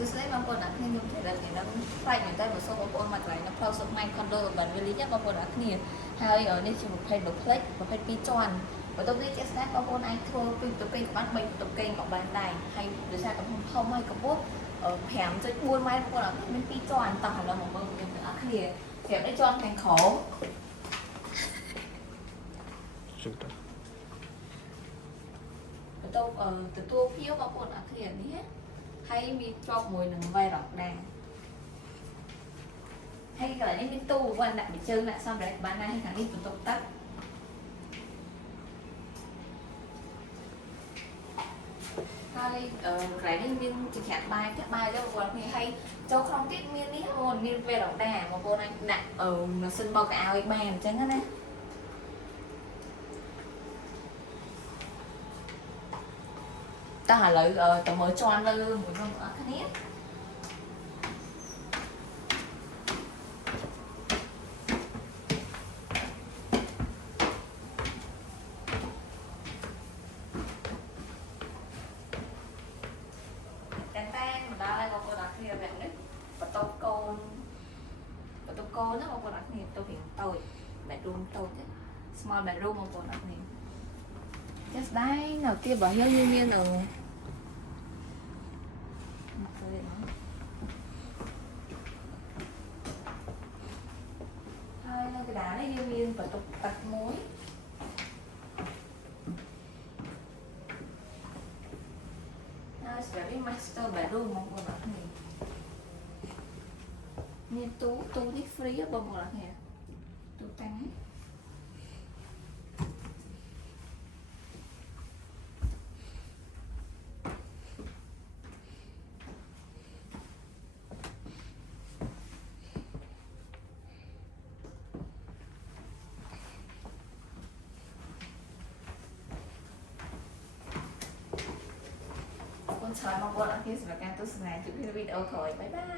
សួស្តីបងប្អូនអ្នកគ្នាខ្ញុំត្រូវតែនឹងផ្សាយមែនតើមកសូមបងប្អូនមកកន្លែងនៅ Cloud Sok Mai Condo Urban Village បងប្អូនអ្នកគ្នាហើយនេះជាប្រភេទ duplex ប្រភេទ2ជាន់បន្ទប់នេះជាក់ស្ដែងបងប្អូនអាចធ្វើពីបន្ទប់កេងក៏បាន3បន្ទប់កេងក៏បានដែរហើយដោយសារទំហំធំហើយកម្ពស់5.4 ម៉ែត្របងប្អូនអ្នកមាន2ជាន់តោះឥឡូវមកមើលខ្ញុំទាំងអស់គ្នាប្រាប់នេះជាន់ខាងក្រោមបន្ទប់ទទួលភ្ញៀវបងប្អូនអ្នកគ្នានេះហើយមានជាប់មួយនឹងវ៉ែរ៉ាដែរហើយកន្លែងនេះមានទូគាត់ដាក់បញ្ជើងដាក់សម្រាប់បានដែរហើយខាងនេះបន្ទប់ទឹកហើយកន្លែងនេះមានជាក្រាក់បាយផ្ទះបាយទៅបងប្អូនគ្នាហើយចូលក្នុងទៀតមាននេះបងមានវ៉ែរ៉ាដែរបងប្អូនអាចដាក់ម៉ាស៊ីនបោកកៅអៅឲ្យបានអញ្ចឹងណាតោះឥឡូវតើមើលជាន់លើមួយក្នុងអ្នកគ្នាតែម្ដងហើយបងប្អូនអ្នកគ្នាแบบនេះបន្ទប់កូនណាបងប្អូនអ្នកគ្នាបន្ទប់រៀងតូច bedroom តូចទេ small bedroom បងប្អូនអ្នកគ្នាចាស្ដែងនៅទីរបស់យើងមានហើយនៅកណ្ដាលនេះយើងមានបន្ទប់ទឹកមួយហើយសម្រាប់នេះ master bedroom បងប្អូនអ្នកគ្នាមានទូនេះ free បងប្អូនអ្នកគ្នាទូតាំងច្រើនបងប្អូនអរគុណសម្រាប់ការទស្សនាជួបគ្នាវីដេអូក្រោយបាយបាយ